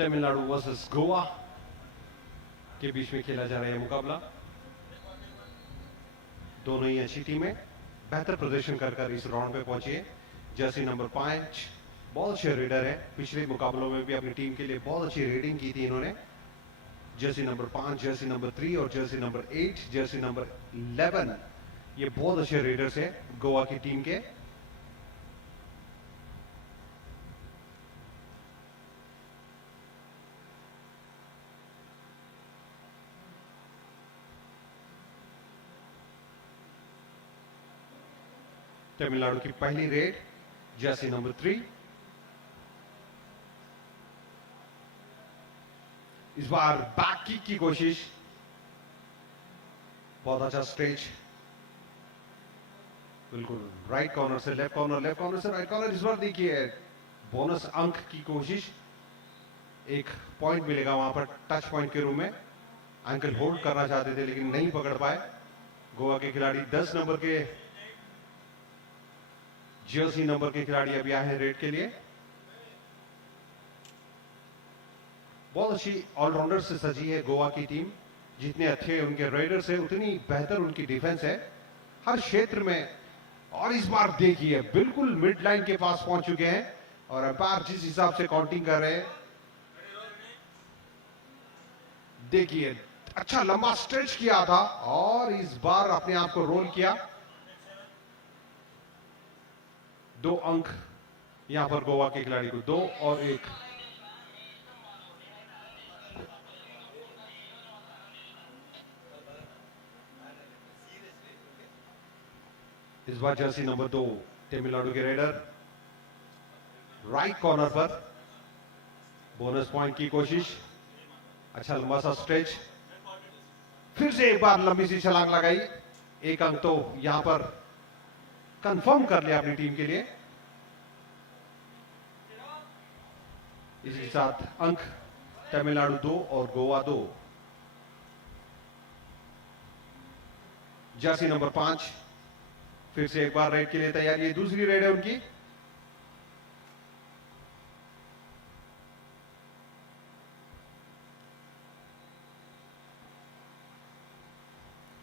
Tamil Nadu versus Goa के बीच में खेला जा रहा है मुकाबला। दोनों ही अच्छी टीमें बेहतर प्रदर्शन कर इस राउंड में पहुंची है। जर्सी नंबर 5 बहुत अच्छे रेडर है, पिछले मुकाबलों में भी अपनी टीम के लिए बहुत अच्छी रेडिंग की थी इन्होंने। जर्सी नंबर 5, जर्सी नंबर 3 और जर्सी नंबर 8, जर्सी नंबर 11, ये बहुत अच्छे रेडर्स है गोवा की टीम के। तमिलनाडु की पहली रेड, जर्सी नंबर 3। इस बार बैक किक की कोशिश, बहुत अच्छा स्ट्रेच, बिल्कुल राइट कॉर्नर से लेफ्ट कॉर्नर, लेफ्ट कॉर्नर से राइट कॉर्नर। इस बार देखिए बोनस अंक की कोशिश, एक पॉइंट मिलेगा वहां पर टच पॉइंट के रूप में। एंकल होल्ड करना चाहते थे लेकिन नहीं पकड़ पाए गोवा के खिलाड़ी। 10 नंबर के जर्सी नंबर के खिलाड़ी अभी आए हैं रेड के लिए। बहुत अच्छी ऑलराउंडर से सजी है गोवा की टीम। जितने अच्छे उनके रेडर्स है उतनी बेहतर उनकी डिफेंस है हर क्षेत्र में। और इस बार देखिए बिल्कुल मिड लाइन के पास पहुंच चुके हैं और अंपायर जिस हिसाब से काउंटिंग कर रहे हैं, देखिए अच्छा लंबा स्ट्रेच किया था और इस बार अपने आप को रोल किया। 2 अंक यहां पर गोवा के खिलाड़ी को, 2 और 1। इस बार जर्सी नंबर 2 तमिलनाडु के रेडर राइट कॉर्नर पर बोनस पॉइंट की कोशिश, अच्छा लंबा सा स्ट्रेच, फिर से एक बार लंबी सी छलांग लगाई। 1 अंक तो यहां पर कंफर्म कर लिया अपनी टीम के लिए। इसी साथ अंक तमिलनाडु 2 और गोवा 2। जर्सी नंबर 5 फिर से एक बार रेड के लिए तैयार। ये दूसरी रेड है उनकी।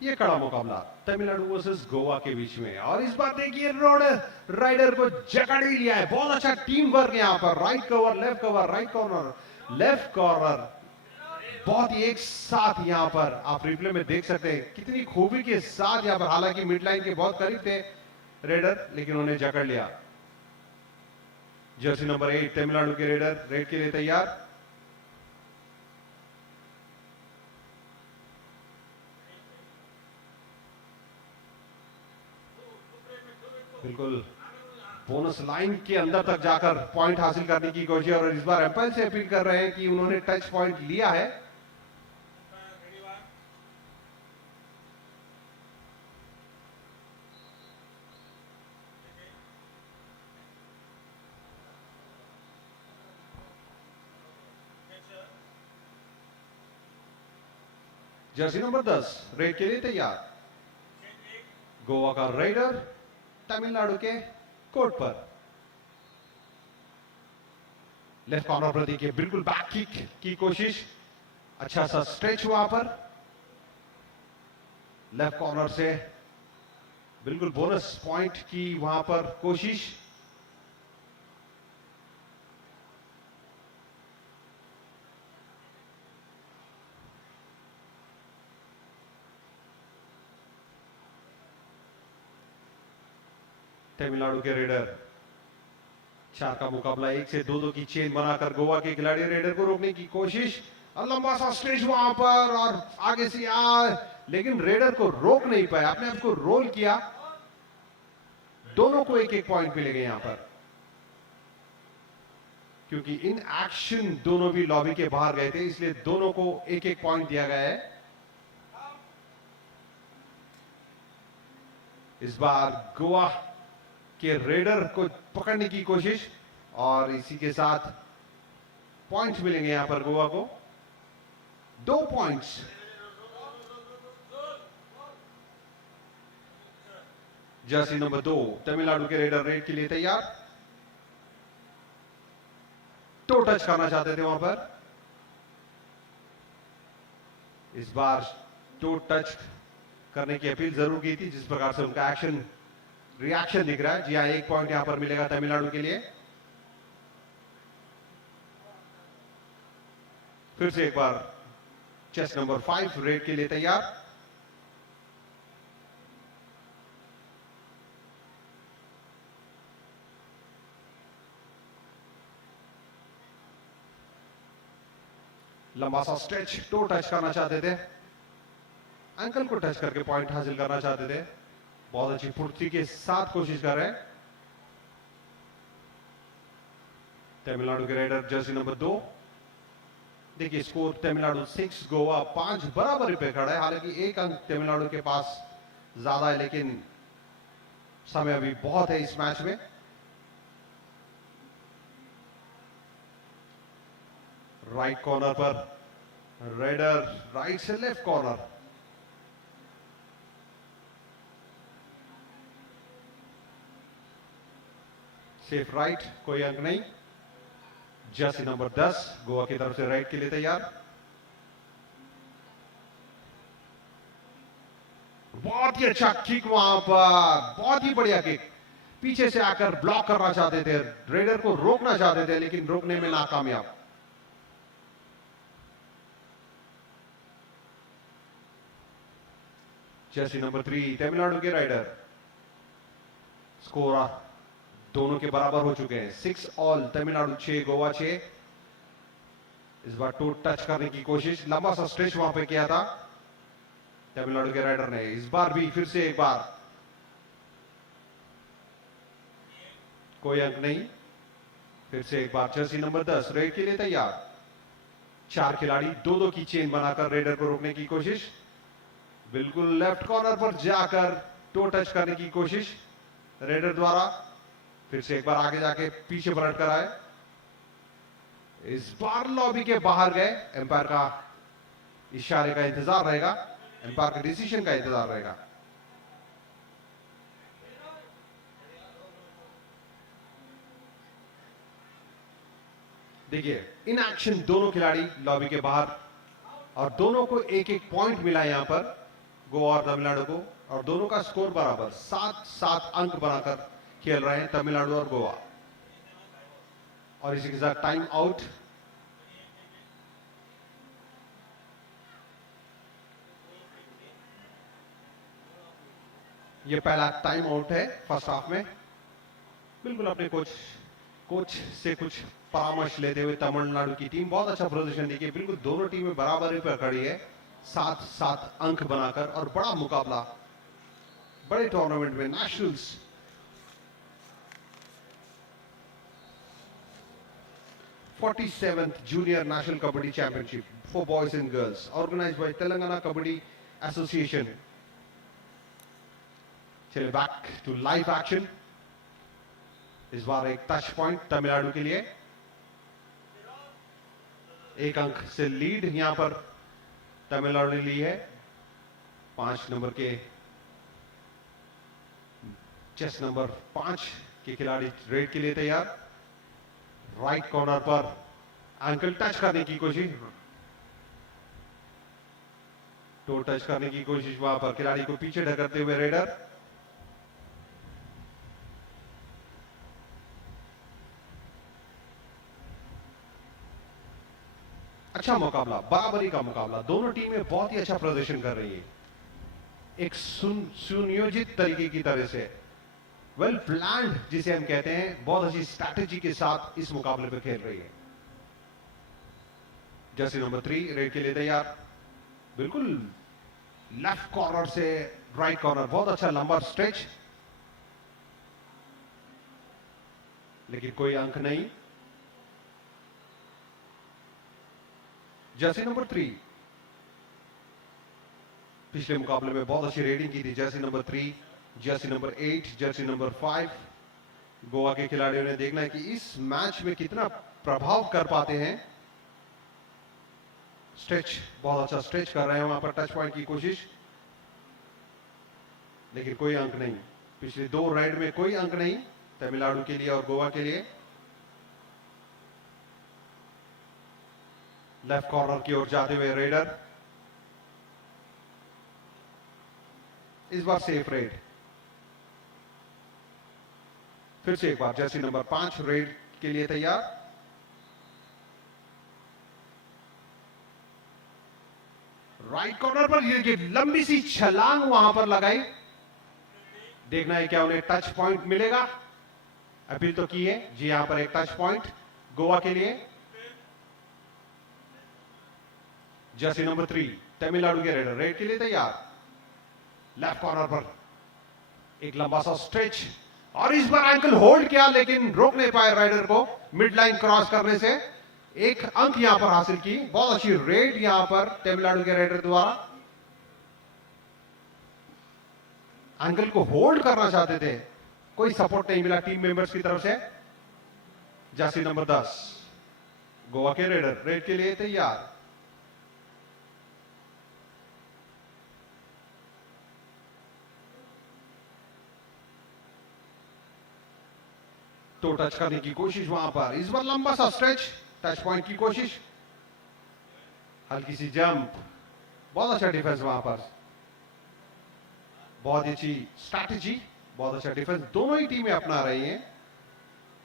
ये कड़ा मुकाबला तमिलनाडु वर्सेस गोवा के बीच में। और इस बार देखिए रोड राइडर को जकड़ ही लिया है। बहुत अच्छा टीम वर्क यहां पर, right cover, left cover, right corner, left corner, बहुत ही एक साथ यहां पर आप रिप्ले में देख सकते हैं कितनी खूबी के साथ यहां पर। हालांकि मिड लाइन के बहुत करीब थे रेडर लेकिन उन्हें जकड़ लिया। जर्सी नंबर 8 तमिलनाडु के रेडर रेड के लिए तैयार। बिल्कुल बोनस लाइन के अंदर तक जाकर पॉइंट हासिल करने की कोशिश। और इस बार एम्पायर से अपील कर रहे हैं कि उन्होंने टच पॉइंट लिया है। जर्सी नंबर 10 रेड के लिए तैयार। गोवा का रेडर तमिलनाडु के कोर्ट पर। लेफ्ट कॉर्नर पर देखिए बिल्कुल बैक किक की कोशिश, अच्छा सा स्ट्रेच वहां पर। लेफ्ट कॉर्नर से बिल्कुल बोनस पॉइंट की वहां पर कोशिश। तमिलनाडु के रेडर 4 का मुकाबला, 1 से 2-2 की चेन बनाकर गोवा के खिलाड़ी रेडर को रोकने की कोशिश। और लंबा सा स्ट्रेच वहां पर और आगे से लेकिन रेडर को रोक नहीं पाया, अपने आप को रोल किया। दोनों को 1-1 पॉइंट मिलेगा यहां पर क्योंकि इन एक्शन दोनों भी लॉबी के बाहर गए थे, इसलिए दोनों को 1-1 पॉइंट दिया गया है। इस बार गोवा के रेडर को पकड़ने की कोशिश और इसी के साथ पॉइंट्स मिलेंगे यहां पर गोवा को, 2 पॉइंट्स। जर्सी नंबर 2 तमिलनाडु के रेडर रेड के लिए तैयार। टो टच करना चाहते थे वहां पर। इस बार टो टच करने की अपील जरूर की थी, जिस प्रकार से उनका रिएक्शन दिख रहा है। जी हाँ, 1 पॉइंट यहां पर मिलेगा तमिलनाडु के लिए। फिर से एक बार चेस नंबर 5 रेड के लिए तैयार। लंबा सा स्ट्रेच, टो टच करना चाहते थे, एंकल को टच करके पॉइंट हासिल करना चाहते थे। बहुत अच्छी फुर्ती के साथ कोशिश कर रहे हैं तमिलनाडु के राइडर जर्सी नंबर 2। देखिए स्कोर तमिलनाडु 6, गोवा 5 बराबरी पे खड़ा है। हालांकि 1 अंक तमिलनाडु के पास ज्यादा है, लेकिन समय अभी बहुत है इस मैच में। राइट कॉर्नर पर राइडर, राइट से लेफ्ट कॉर्नर। सेफ राइट, कोई अंक नहीं। जर्सी नंबर 10 गोवा की तरफ से राइट के लिए तैयार। बहुत ही अच्छा किक वहां पर, बहुत ही बढ़िया किक। पीछे से आकर ब्लॉक करना चाहते थे, रेडर को रोकना चाहते थे, लेकिन रोकने में नाकामयाब। जर्सी नंबर 3 तमिलनाडु के राइडर। स्कोर दोनों के बराबर हो चुके हैं, 6 ऑल, तमिलनाडु 6 गोवा 6। इस बार टो टच करने की कोशिश, लंबा सा स्ट्रेच वहां पे किया था तमिलनाडु के राइडर ने। इस बार भी फिर से एक बार, कोई अंक नहीं। फिर से एक बार जर्सी नंबर 10 रेड के लिए तैयार। 4 खिलाड़ी 2-2 की चेन बनाकर रेडर को रोकने की कोशिश। बिल्कुल लेफ्ट कॉर्नर पर जाकर टो टच करने की कोशिश रेडर द्वारा। फिर से एक बार आगे जाके पीछे पलट कर आए। इस बार लॉबी के बाहर गए। एम्पायर का इशारे का इंतजार रहेगा, एम्पायर के डिसीजन का इंतजार रहेगा। देखिए इन एक्शन दोनों खिलाड़ी लॉबी के बाहर, और दोनों को 1-1 पॉइंट मिला यहां पर गोवा और तमिलनाडु को, और दोनों का स्कोर बराबर 7-7 अंक बनाकर खेल रहे हैं तमिलनाडु और गोवा। और इसी के साथ टाइम आउट। ये पहला टाइम आउट है फर्स्ट हाफ में। बिल्कुल अपने कोच से कुछ परामर्श लेते हुए तमिलनाडु की टीम बहुत अच्छा प्रदर्शन देखिए। बिल्कुल दोनों टीमें बराबरी पर खड़ी है, 7-7 अंक बनाकर। और बड़ा मुकाबला बड़े टूर्नामेंट में, nationals 47th junior national kabaddi championship for boys and girls, organised by Telangana kabaddi association. चलिए बैक टू लाइव एक्शन। इस बार एक टच पॉइंट तमिलनाडु के लिए, 1 अंक से लीड यहां पर तमिलनाडु ने ली है। 5 नंबर के चेस नंबर 5 के खिलाड़ी रेड के लिए तैयार। राइट कॉर्नर पर एंकल टच करने की कोशिश, टो टच करने की कोशिश, वहां पर खिलाड़ी को पीछे ढकते हुए रेडर। अच्छा मुकाबला, बराबरी का मुकाबला। दोनों टीमें बहुत ही अच्छा प्रदर्शन कर रही है, एक सुनियोजित तरीके की तरह से, वेल प्लान्ड जिसे हम कहते हैं, बहुत अच्छी स्ट्रैटेजी के साथ इस मुकाबले पे खेल रही है। जर्सी नंबर 3 रेड के लिए तैयार। बिल्कुल लेफ्ट कॉर्नर से राइट कॉर्नर, बहुत अच्छा लंबा स्ट्रेच, लेकिन कोई अंक नहीं। जर्सी नंबर 3 पिछले मुकाबले में बहुत अच्छी रेडिंग की थी। Jersey number 3, Jersey number 8, Jersey number 5। Goa के खिलाड़ियों ने देखना है कि इस मैच में कितना प्रभाव कर पाते हैं। स्ट्रेच, बहुत अच्छा स्ट्रेच कर रहे हैं वहां पर, टच पॉइंट की कोशिश, लेकिन कोई अंक नहीं। पिछले 2 राइड में कोई अंक नहीं तमिलनाडु के लिए और गोवा के लिए। लेफ्ट कॉर्नर की ओर जाते हुए रेडर, इस बार सेफ रेड। फिर से एक बार जर्सी नंबर 5 रेड के लिए तैयार। राइट कॉर्नर पर ये लंबी सी छलांग वहां पर लगाई। देखना है क्या उन्हें टच पॉइंट मिलेगा। अपील तो की है जी, यहां पर एक टच पॉइंट गोवा के लिए। जर्सी नंबर 3 तमिलनाडु के रेडर रेड के लिए तैयार। लेफ्ट कॉर्नर पर एक लंबा सा स्ट्रेच और इस बार एंकल होल्ड किया लेकिन रोक नहीं पाए राइडर को मिड लाइन क्रॉस करने से। एक अंक यहां पर हासिल की। बहुत अच्छी रेड यहां पर तमिलनाडु के राइडर द्वारा। एंकल को होल्ड करना चाहते थे, कोई सपोर्ट नहीं मिला टीम मेंबर्स की तरफ से। जर्सी नंबर 10 गोवा के रेडर रेड के लिए तैयार। तो टच करने की कोशिश वहां पर, इस बार लंबा सा स्ट्रेच, टच पॉइंट की कोशिश, हल्की सी जंप। बहुत अच्छा डिफेंस वहां पर, बहुत अच्छी स्ट्रैटेजी, बहुत अच्छा डिफेंस दोनों ही टीमें अपना रही हैं।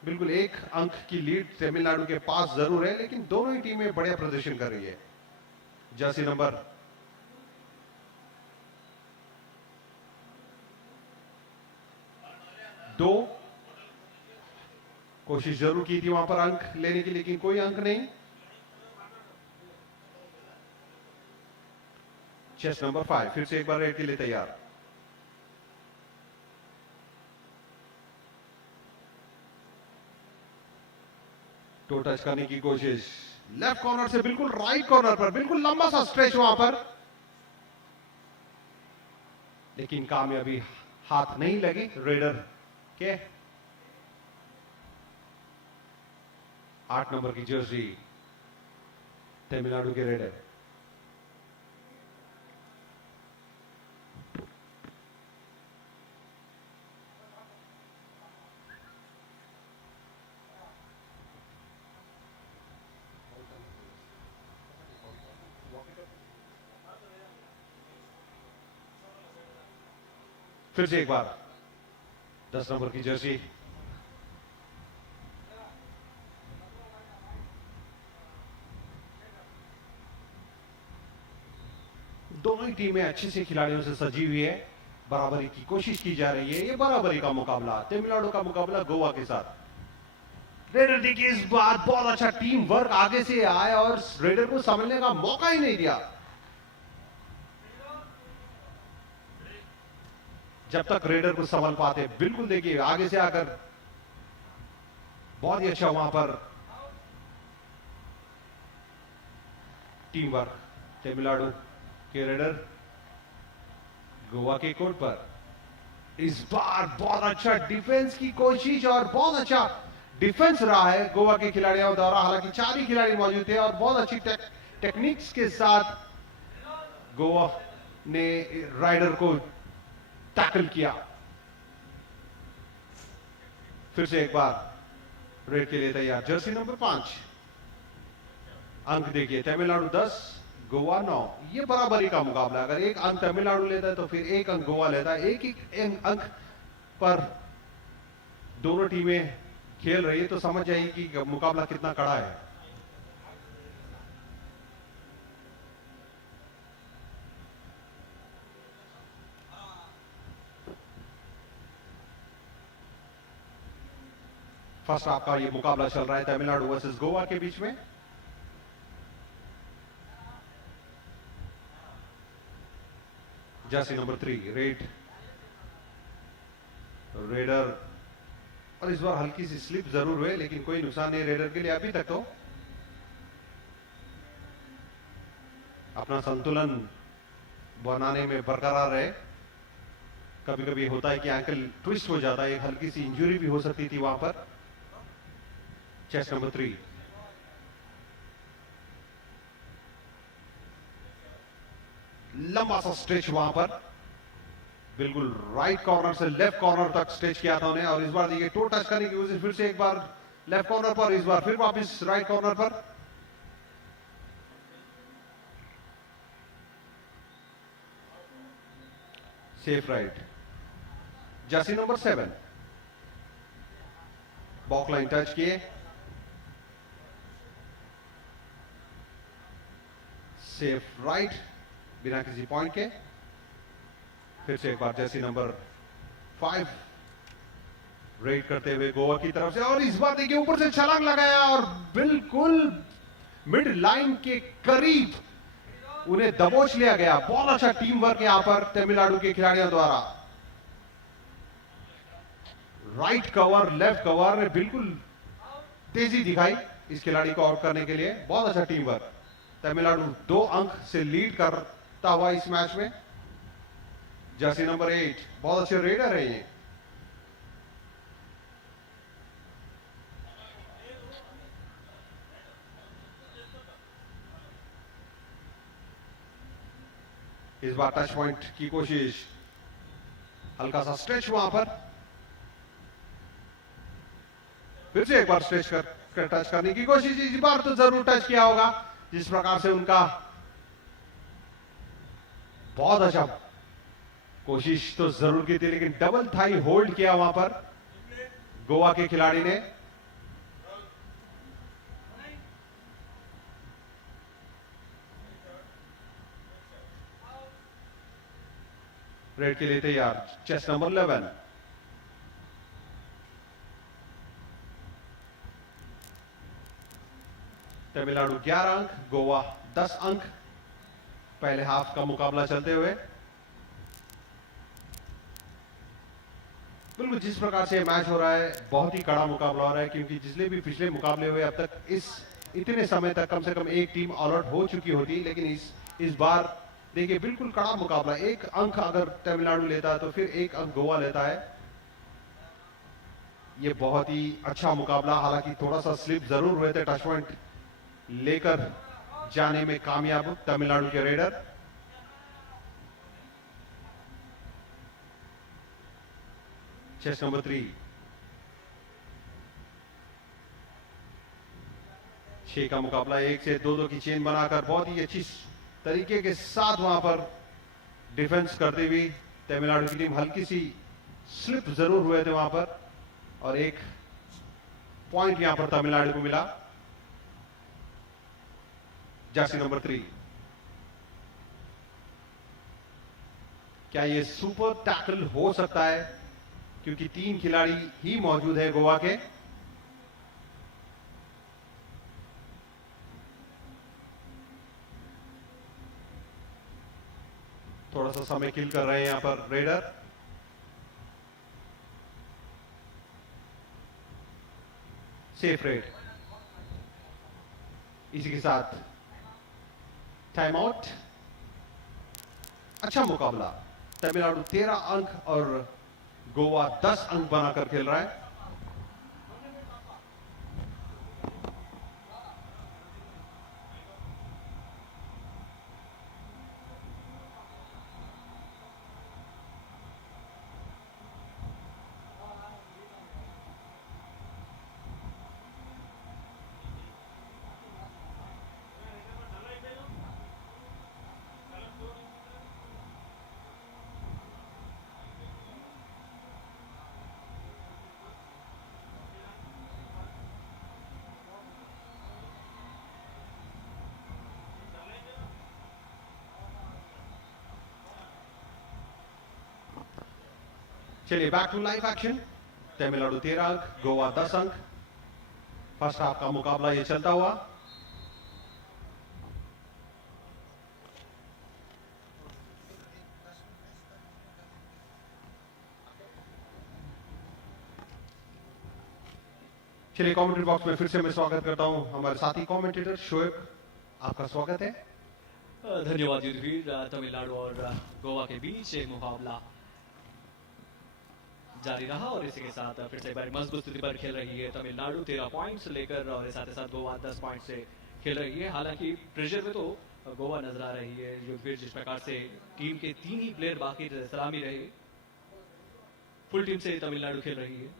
बिल्कुल एक अंक की लीड तमिलनाडु के पास जरूर है, लेकिन दोनों ही टीमें बढ़िया प्रदर्शन कर रही है। जर्सी नंबर 2 कोशिश जरूर की थी वहां पर अंक लेने की, लेकिन कोई अंक नहीं। चेस नंबर 5 फिर से एक बार रेड के लिए तैयार। टो टच करने की कोशिश, लेफ्ट कॉर्नर से बिल्कुल राइट कॉर्नर पर, बिल्कुल लंबा सा स्ट्रेच वहां पर, लेकिन कामयाबी हाथ नहीं लगी रेडर के। 8 नंबर की जर्सी तमिलनाडु के रेडर। फिर से एक बार 10 नंबर की जर्सी दोनों ही टीमें अच्छे से खिलाड़ियों से सजी हुई है। बराबरी की कोशिश की जा रही है। ये बराबरी का मुकाबला, तमिलनाडु का मुकाबला गोवा के साथ। रेडर देखिए इस बार बहुत अच्छा टीम वर्क, आगे से आए और रेडर को संभलने का मौका ही नहीं दिया। जब तक रेडर को संभल पाते, बिल्कुल देखिए आगे से आकर बहुत ही अच्छा वहां पर टीम वर्क तमिलनाडु के रेडर गोवा के कोर्ट पर। इस बार बहुत अच्छा डिफेंस की कोशिश और बहुत अच्छा डिफेंस रहा है गोवा के खिलाड़ियों द्वारा। हालांकि 4 ही खिलाड़ी मौजूद थे और बहुत अच्छी टेक्निक्स के साथ गोवा ने राइडर को टैकल किया। फिर से एक बार रेड के लिए तैयार। जर्सी नंबर 5 अंक देखिए, तमिलनाडु 10 गोवा 9। ये बराबरी का मुकाबला, अगर एक अंक तमिलनाडु लेता है तो फिर एक अंक गोवा लेता है। एक एक अंक पर दोनों टीमें खेल रही है, तो समझ जाइए कि मुकाबला कितना कड़ा है। फर्स्ट हाफ का ये मुकाबला चल रहा है तमिलनाडु वर्सेस गोवा के बीच में। जर्सी नंबर 3 रेडर, और इस बार हल्की सी स्लिप जरूर हुए, लेकिन कोई नुकसान नहीं रेडर के लिए अभी तक। तो अपना संतुलन बनाने में बरकरार रहे। कभी कभी होता है कि एंकल ट्विस्ट हो जाता है, एक हल्की सी इंजरी भी हो सकती थी वहां पर। चेस नंबर 3 लंबा सा स्ट्रेच वहां पर, बिल्कुल राइट कॉर्नर से लेफ्ट कॉर्नर तक स्ट्रेच किया था उन्हें। और इस बार देखिए टो टच करने की कोशिश, फिर से एक बार लेफ्ट कॉर्नर पर, इस बार फिर वापस राइट कॉर्नर पर। Safe right, jersey number 7 baulk line touch किए, सेफ राइट बिना किसी पॉइंट के। फिर से एक बार जर्सी नंबर 5 रेड करते हुए गोवा की तरफ से, और इस बार देखिए ऊपर से छलांग लगाया और बिल्कुल मिड लाइन के करीब उन्हें दबोच लिया गया। बहुत अच्छा टीम वर्क यहां पर तमिलनाडु के खिलाड़ियों द्वारा। राइट कवर लेफ्ट कवर ने बिल्कुल तेजी दिखाई इस खिलाड़ी को आउट करने के लिए। बहुत अच्छा टीम वर्क। तमिलनाडु 2 अंक से लीड करता हुआ इस मैच में। जर्सी नंबर 8 बहुत अच्छे रेडर है ये। इस बार टच पॉइंट की कोशिश, हल्का सा स्ट्रेच वहां पर, फिर से एक बार स्ट्रेच कर टच करने की कोशिश। इस बार तो जरूर टच किया होगा, जिस प्रकार से उनका बहुत अच्छा कोशिश तो जरूर की थी, लेकिन डबल थाई होल्ड किया वहां पर गोवा के खिलाड़ी ने। रेड के लिए तैयार, चेस नंबर 11 तमिलनाडु 11 अंक, गोवा 10 अंक पहले हाफ का मुकाबला चलते हुए। बिल्कुल जिस प्रकार से मैच हो रहा है, बहुत ही कड़ा मुकाबला हो रहा है, क्योंकि जितने भी पिछले मुकाबले हुए अब तक इतने समय तक कम से कम एक टीम ऑल आउट हो चुकी होती, लेकिन इस बार देखिए बिल्कुल कड़ा मुकाबला। 1 अंक अगर तमिलनाडु लेता है तो फिर 1 अंक गोवा लेता है। ये बहुत ही अच्छा मुकाबला, हालांकि थोड़ा सा स्लिप जरूर हुए थे। टच पॉइंट लेकर जाने में कामयाब तमिलनाडु के रेडर। चेस नंबर 3 6 का मुकाबला, 1 से 2-2 की चेन बनाकर बहुत ही अच्छी तरीके के साथ वहां पर डिफेंस करते हुए तमिलनाडु की टीम। हल्की सी स्लिप जरूर हुए थे वहां पर, और 1 पॉइंट यहां पर तमिलनाडु को मिला। जर्सी नंबर 3, क्या ये सुपर टैकल हो सकता है, क्योंकि 3 खिलाड़ी ही मौजूद है गोवा के। थोड़ा सा समय किल कर रहे हैं यहां पर रेडर। सेफ रेड, इसी के साथ टाइम आउट। अच्छा मुकाबला, तमिलनाडु 13 अंक और गोवा 10 अंक बनाकर खेल रहा है। चलिए back to live action. Tamil Nadu 13 अंक, गोवा 10 अंक। फर्स्ट हाफ का मुकाबला ये चलता हुआ। चलिए कमेंट्री बॉक्स में फिर से मैं स्वागत करता हूं हमारे साथी कमेंटेटर शोएब, आपका स्वागत है। धन्यवाद युद्धवीर। तमिलनाडु और गोवा के बीच एक मुकाबला जारी रहा, और इसी के साथ फिर से बड़ी मजबूत स्थिति पर खेल रही है तमिलनाडु 13 पॉइंट्स लेकर, और साथ ही साथ गोवा 10 पॉइंट से खेल रही है। हालांकि प्रेशर में तो गोवा नजर आ रही है युद्धवीर, जिस प्रकार से टीम के 3 ही प्लेयर बाकी सलामी रहे, फुल टीम से तमिलनाडु खेल रही है।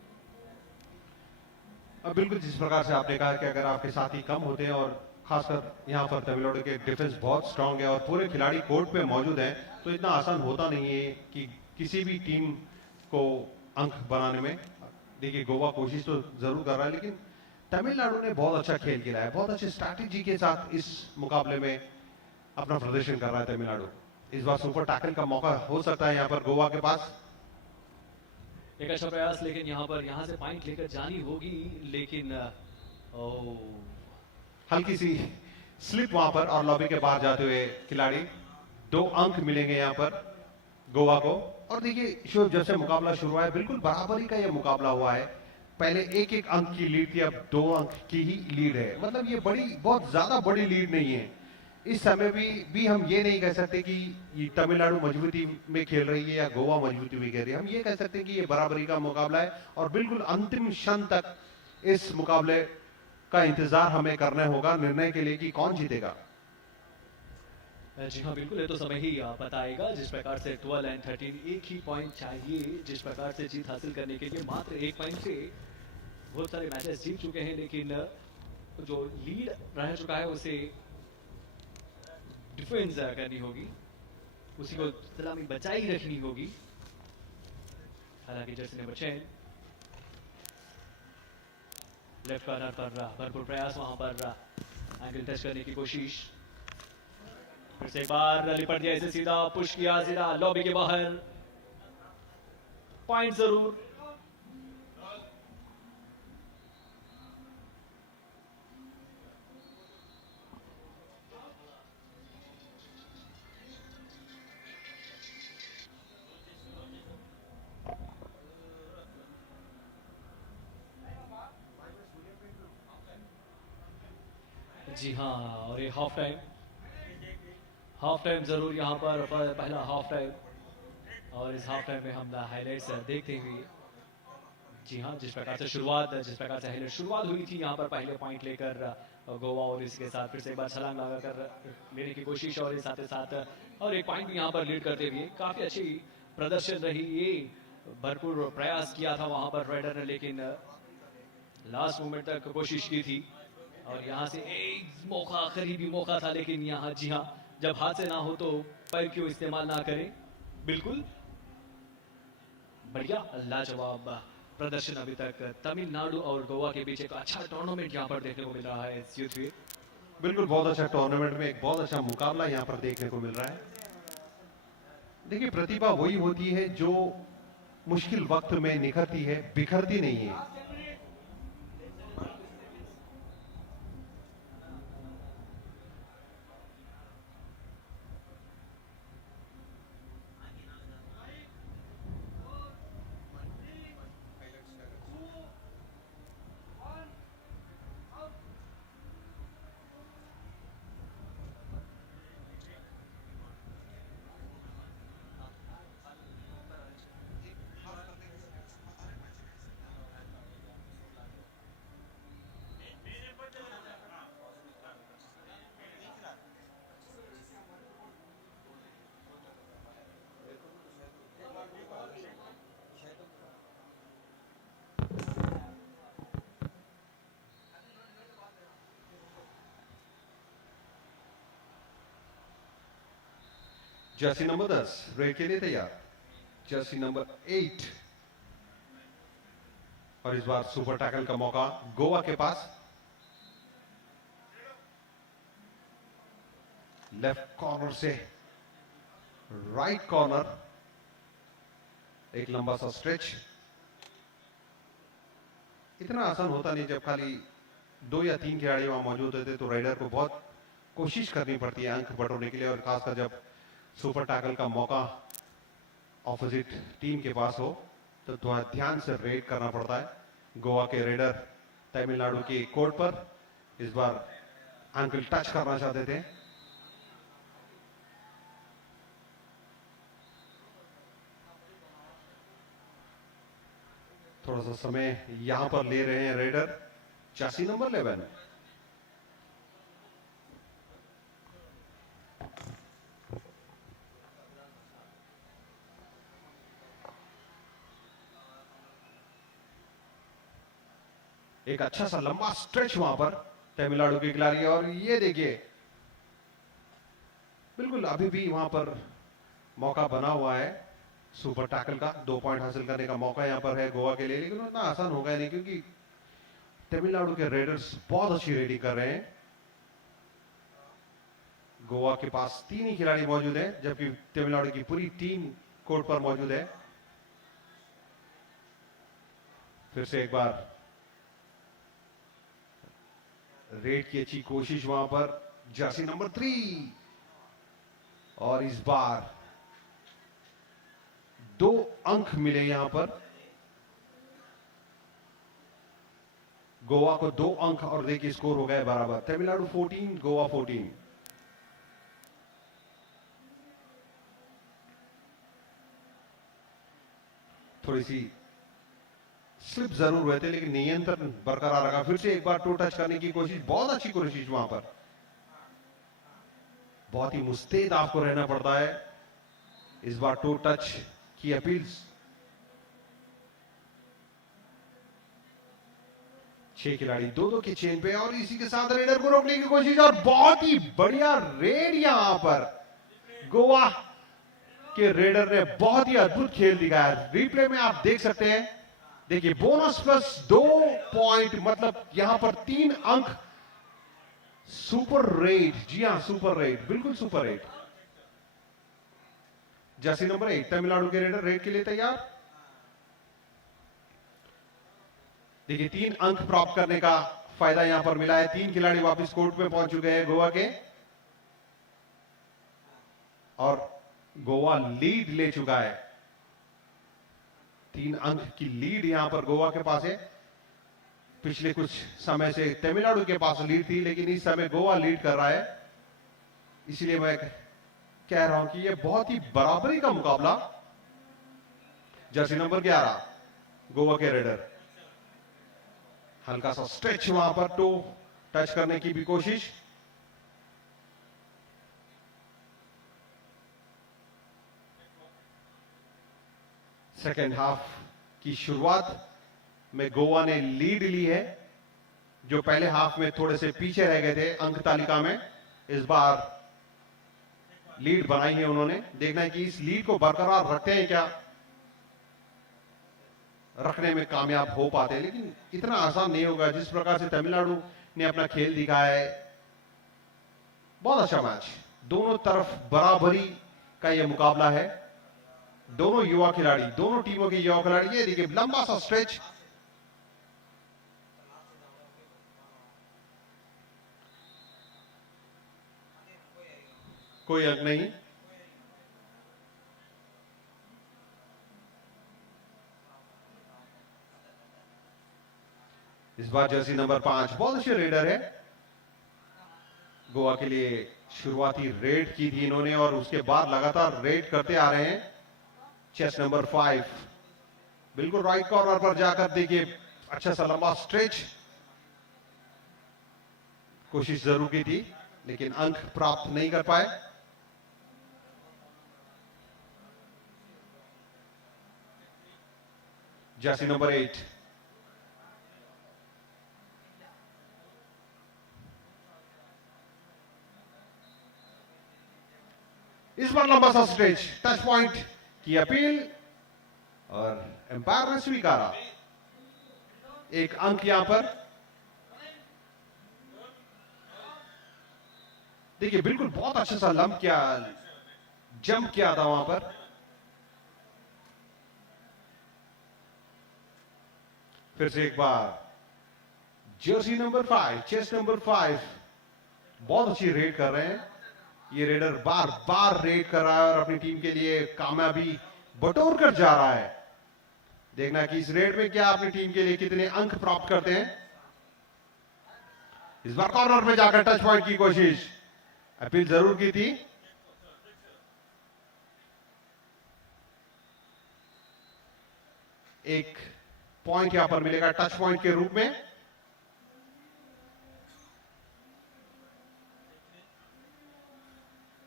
अब बिल्कुल जिस प्रकार से आपने कहा कि अगर आपके साथी कम होते हैं, और खासकर यहाँ पर तमिलनाडु के डिफेंस बहुत स्ट्रांग है और पूरे खिलाड़ी कोर्ट पे मौजूद हैं, तो इतना आसान होता नहीं है कि किसी भी टीम को अंक बनाने में। देखिए गोवा कोशिश तो जरूर कर रहा है, लेकिन तमिलनाडु ने बहुत अच्छा खेल खेला है, बहुत अच्छे स्ट्रैटेजी के साथ इस मुकाबले में अपना प्रदर्शन कर रहा है तमिलनाडु। इस बार सुपर टैकल का मौका हो सकता है यहाँ पर गोवा के पास। एक अच्छा प्रयास, लेकिन यहाँ से पॉइंट लेकर जानी होगी, लेकिन हल्की सी स्लिप वहां पर और लॉबी के बाहर जाते हुए खिलाड़ी। 2 अंक मिलेंगे यहाँ पर गोवा को। और देखिए शुभ, जब से मुकाबला शुरू हुआ है बिल्कुल बराबरी का यह मुकाबला हुआ है। पहले 1-1 अंक की लीड थी, अब 2 अंक की ही लीड है। मतलब ये बहुत ज्यादा बड़ी लीड नहीं है। इस समय भी हम ये नहीं कह सकते कि ये तमिलनाडु मजबूती में खेल रही है या गोवा मजबूती में खेल रही है। हम ये कह सकते हैं कि ये बराबरी का मुकाबला है और बिल्कुल अंतिम क्षण तक इस मुकाबले का इंतजार हमें करना होगा निर्णय के लिए कि कौन जीतेगा। जी हाँ बिल्कुल, ये तो समय ही बताएगा। जिस प्रकार से 12 और 13 एक ही पॉइंट चाहिए, जिस प्रकार से जीत हासिल करने के लिए मात्र 1 पॉइंट से बहुत सारे मैचेस जीत चुके हैं, लेकिन जो लीड रह चुका है उसे डिफेंस करनी होगी, उसी को सलामी बचाई रखनी होगी। हालांकि जर्सी नंबर 6 लेफ्ट कॉर्नर पर भरपूर प्रयास, वहां पर एंगल टच करने की कोशिश, फिर से एक बार लिपट दिया, इसे सीधा पुश किया, सीधा लॉबी के बाहर। पॉइंट जरूर। जी हाँ, और ये हाफ टाइम जरूर यहाँ पर पहला हाफ टाइम, और इस हाफ टाइम में हम हाइलाइट्स देखते हुए। जी हाँ, जिस प्रकार से हाइलाइट शुरुआत हुई थी यहाँ पर पहले पॉइंट लेकर गोवा, और इसके साथ फिर से एक बार छलांग लगाकर लेने की कोशिश, और साथ ही साथ और एक पॉइंट भी यहाँ पर लीड करते हुए काफी अच्छी प्रदर्शन रही। ये भरपूर प्रयास किया था वहां पर राइडर ने, लेकिन लास्ट मोमेंट तक कोशिश की थी, और यहाँ से एक मौका, करीबी मौका था, लेकिन यहाँ जी हाँ, जब हाथ से ना हो तो पैर क्यों इस्तेमाल ना करें। बिल्कुल बढ़िया लाजवाब प्रदर्शन अभी तक तमिलनाडु और गोवा के बीच एक अच्छा टूर्नामेंट यहाँ पर देखने को मिल रहा है इस युद्ध में। बिल्कुल बहुत अच्छा टूर्नामेंट में एक बहुत अच्छा मुकाबला यहाँ पर देखने को मिल रहा है। देखिए प्रतिभा वही होती है जो मुश्किल वक्त में निखरती है, बिखरती नहीं है। जर्सी नंबर 10 रेड के लिए तैयार, जर्सी नंबर 8, और इस बार सुपर टैकल का मौका गोवा के पास। लेफ्ट कॉर्नर से राइट कॉर्नर, एक लंबा सा स्ट्रेच। इतना आसान होता नहीं, जब खाली 2 या 3 खिलाड़ी वहां मौजूद होते तो राइडर को बहुत कोशिश करनी पड़ती है अंक बटोरने के लिए, और खासकर जब सुपर टैकल का मौका ऑपोजिट टीम के पास हो तो थोड़ा ध्यान से रेड करना पड़ता है। गोवा के रेडर तमिलनाडु के कोर्ट पर इस बार एंकल टच करना चाहते थे। थोड़ा सा समय यहां पर ले रहे हैं रेडर, जर्सी नंबर 11। एक अच्छा सा लंबा स्ट्रेच वहां पर तमिलनाडु के खिलाड़ी, और ये देखिए बिल्कुल अभी भी वहां पर मौका बना हुआ है। सुपर टैकल का 2 पॉइंट हासिल करने का मौका यहां पर है गोवा के लिए, लेकिन उतना आसान होगा नहीं क्योंकि तमिलनाडु के रेडर्स बहुत अच्छी रेडिंग कर रहे हैं। गोवा के पास 3 ही खिलाड़ी मौजूद हैं, जबकि तमिलनाडु की पूरी टीम कोर्ट पर मौजूद है। फिर से एक बार रेड की अच्छी कोशिश वहां पर, जर्सी नंबर 3, और इस बार 2 अंक मिले यहां पर गोवा को, 2 अंक, और देखिए स्कोर हो गया बराबर, तमिलनाडु 14 गोवा 14। थोड़ी सी स्लिप जरूर हुए थे लेकिन नियंत्रण बरकरार रखा। फिर से एक बार टू टच करने की कोशिश, बहुत अच्छी कोशिश वहां पर, बहुत ही मुस्तैद आपको रहना पड़ता है। इस बार टू टच की अपील। 6 खिलाड़ी 2-2 की चेन पे, और इसी के साथ रेडर को रोकने की कोशिश, और बहुत ही बढ़िया रेड यहां पर गोवा के रेडर ने बहुत ही अद्भुत खेल दिखाया। रिप्ले में आप देख सकते हैं, देखिए बोनस प्लस 2 पॉइंट, मतलब यहां पर 3 अंक। सुपर रेड, जी हां सुपर रेड, बिल्कुल super red. Jersey number 1 Tamil Nadu के रेडर रेड के लिए तैयार। देखिए 3 अंक प्राप्त करने का फायदा यहां पर मिला है। 3 खिलाड़ी वापस कोर्ट में पहुंच चुके हैं गोवा के, और गोवा लीड ले चुका है। 3 अंक की लीड यहां पर गोवा के पास है। पिछले कुछ समय से तमिलनाडु के पास लीड थी, लेकिन इस समय गोवा लीड कर रहा है। इसलिए मैं कह रहा हूं कि यह बहुत ही बराबरी का मुकाबला। जर्सी नंबर 11 गोवा के रेडर, हल्का सा स्ट्रेच वहां पर, टो टच करने की भी कोशिश। सेकेंड हाफ की शुरुआत में गोवा ने लीड ली है, जो पहले हाफ में थोड़े से पीछे रह गए थे अंक तालिका में। इस बार लीड बनाई है उन्होंने। देखना है कि इस लीड को बरकरार रखते हैं क्या, रखने में कामयाब हो पाते हैं, लेकिन इतना आसान नहीं होगा। जिस प्रकार से तमिलनाडु ने अपना खेल दिखाया है, बहुत अच्छा मैच, दोनों तरफ बराबरी का यह मुकाबला है। दोनों युवा खिलाड़ी, दोनों टीमों के युवा खिलाड़ी। ये देखिए लंबा सा स्ट्रेच, कोई अंक नहीं। इस बार जर्सी नंबर 5 बहुत अच्छे रेडर है। गोवा के लिए शुरुआती रेड की थी इन्होंने, और उसके बाद लगातार रेड करते आ रहे हैं। चेस नंबर 5 बिल्कुल राइट कॉर्नर पर जाकर देखिए अच्छा सा लंबा स्ट्रेच, कोशिश जरूर की थी लेकिन अंक प्राप्त नहीं कर पाए। जर्सी नंबर 8 इस बार लंबा सा स्ट्रेच, टच पॉइंट की अपील, और एम्पायर ने स्वीकारा। 1 अंक यहां पर। देखिए बिल्कुल बहुत अच्छा सा लंब किया, जंप किया था वहां पर। फिर से एक बार जर्सी नंबर 5, चेस नंबर 5 बहुत अच्छी रेड कर रहे हैं। ये रेडर बार बार रेड कर रहा है और अपनी टीम के लिए कामयाबी बटोर कर जा रहा है। देखना कि इस रेड में क्या अपनी टीम के लिए कितने अंक प्राप्त करते हैं। इस बार कॉर्नर में जाकर टच पॉइंट की कोशिश, अपील जरूर की थी। एक पॉइंट यहां पर मिलेगा टच पॉइंट के रूप में।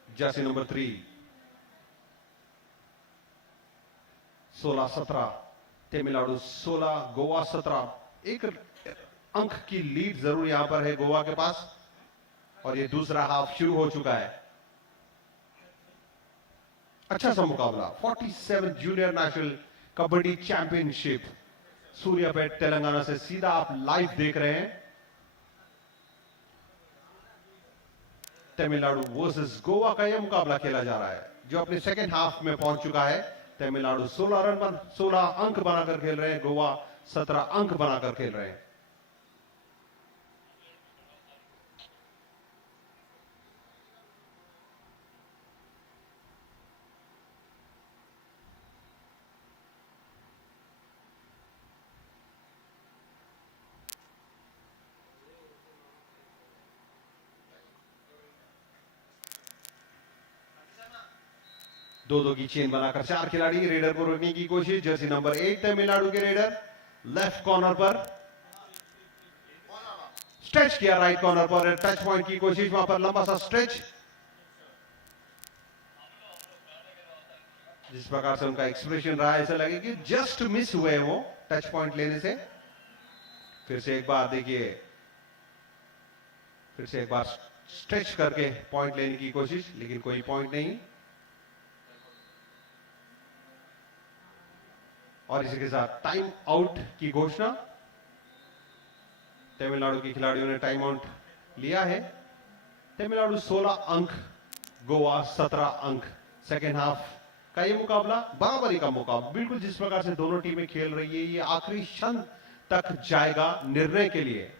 Jersey number 3 16-17 Tamil Nadu 16 Goa 17। एक अंक की लीड जरूर यहां पर है गोवा के पास, और ये दूसरा हाफ शुरू हो चुका है। अच्छा सा मुकाबला 47 junior national kabaddi championship Suryapet Telangana से सीधा आप लाइव देख रहे हैं। तमिलनाडु वर्सेस गोवा का यह मुकाबला खेला जा रहा है जो अपने सेकेंड हाफ में पहुंच चुका है। तमिलनाडु 16 रन पर 16 अंक बनाकर खेल रहे हैं, गोवा 17 अंक बनाकर खेल रहे हैं। दो दो की चेन बनाकर 4 खिलाड़ी रेडर को रोकने की कोशिश। जर्सी नंबर 8 तमिलनाडु के रेडर लेफ्ट कॉर्नर पर स्ट्रेच किया, राइट कॉर्नर पर टच पॉइंट की कोशिश, वहां पर लंबा सा स्ट्रेच। जिस प्रकार से उनका एक्सप्रेशन रहा ऐसा लगे कि जस्ट मिस हुए वो टच पॉइंट लेने से। फिर से एक बार देखिए, फिर से एक बार स्ट्रेच करके पॉइंट लेने की कोशिश, लेकिन कोई पॉइंट नहीं। और इसी के साथ टाइम आउट की घोषणा। तमिलनाडु के खिलाड़ियों ने टाइम आउट लिया है। तमिलनाडु 16 अंक, गोवा 17 अंक। सेकेंड हाफ का ये मुकाबला बराबरी का मुकाबला, बिल्कुल जिस प्रकार से दोनों टीमें खेल रही है ये आखिरी क्षण तक जाएगा निर्णय के लिए।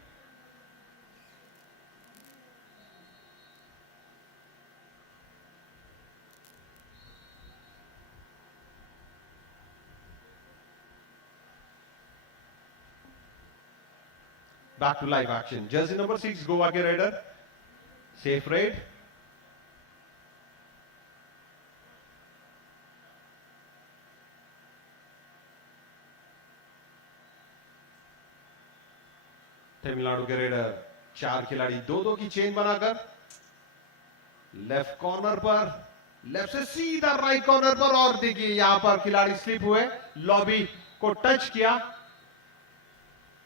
Back to live action. Jersey number 6 Goa के रेडर सेफ रेड। तमिलनाडु के रेडर 4 खिलाड़ी 2-2 की चेन बनाकर लेफ्ट कॉर्नर पर, लेफ्ट से सीधा राइट कॉर्नर पर। और देखिए यहां पर खिलाड़ी स्लिप हुए, लॉबी को टच किया।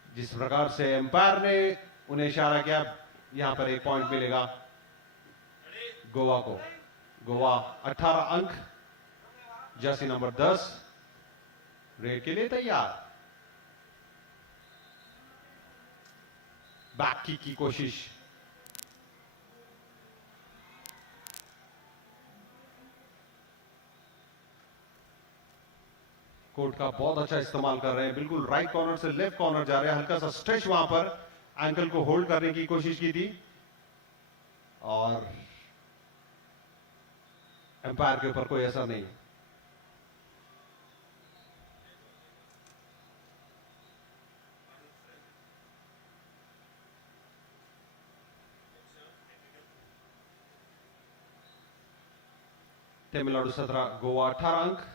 जिस प्रकार से एम्पायर ने उन्हें इशारा किया, यहां पर एक पॉइंट मिलेगा गोवा को। गोवा 18 अंक, जर्सी नंबर 10 रेड के लिए तैयार। बैक किक की कोशिश, कोर्ट का बहुत अच्छा इस्तेमाल कर रहे हैं, बिल्कुल राइट कॉर्नर से लेफ्ट कॉर्नर जा रहे हैं। हल्का सा स्ट्रेच वहां पर एंकल को होल्ड करने की कोशिश की थी और एम्पायर के ऊपर कोई असर नहीं। तमिलनाडु 17, गोवा 18 अंक।